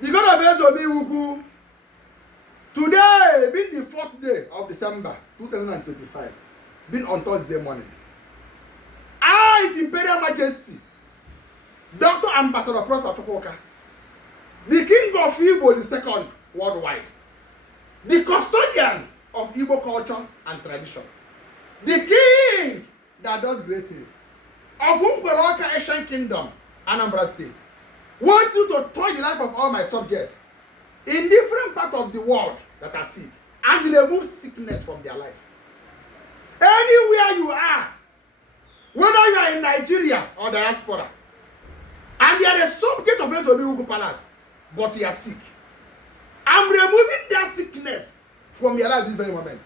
The God of Ezomi, today being the 4th day of December 2025, being on Thursday morning, I, His Imperial Majesty Dr Ambassador Prosper Chukwuka, the King of Igbo II worldwide, the custodian of Igbo culture and tradition, the king that does great things, of whom Kola Asian Kingdom, Anambra State, want you to touch the life of all my subjects in different parts of the world that are sick and remove sickness from their life. Anywhere you are, whether you are in Nigeria or diaspora, and you are a subject of Ezomi Palace, but you are sick, I'm removing that sickness from your life this very moment.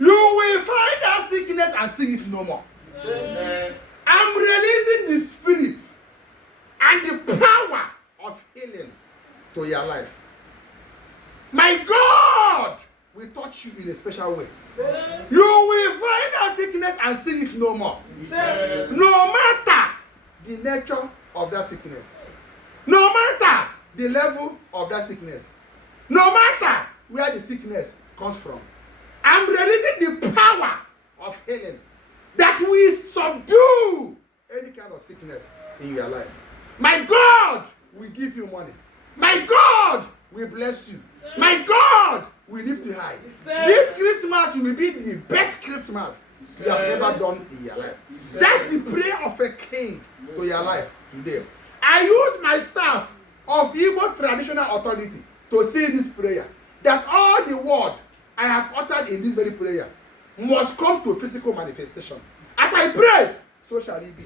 You will find that sickness and see it no more. Amen. I'm releasing the spirit and the power of healing to your life. My God will touch you in a special way. Amen. You will find that sickness and see it no more. Amen. No matter the nature of that sickness, no matter the level of that sickness, no matter where the sickness comes from, I'm releasing the power of healing that will subdue any kind of sickness in your life. My God will give you money. My God will bless you. My God will lift you high. This Christmas will be the best Christmas you have ever done in your life. That's the prayer of a king to your life today. I use my staff of Igbo traditional authority to say this prayer, that all the word I have uttered in this very prayer must come to physical manifestation. As I pray, so shall it be.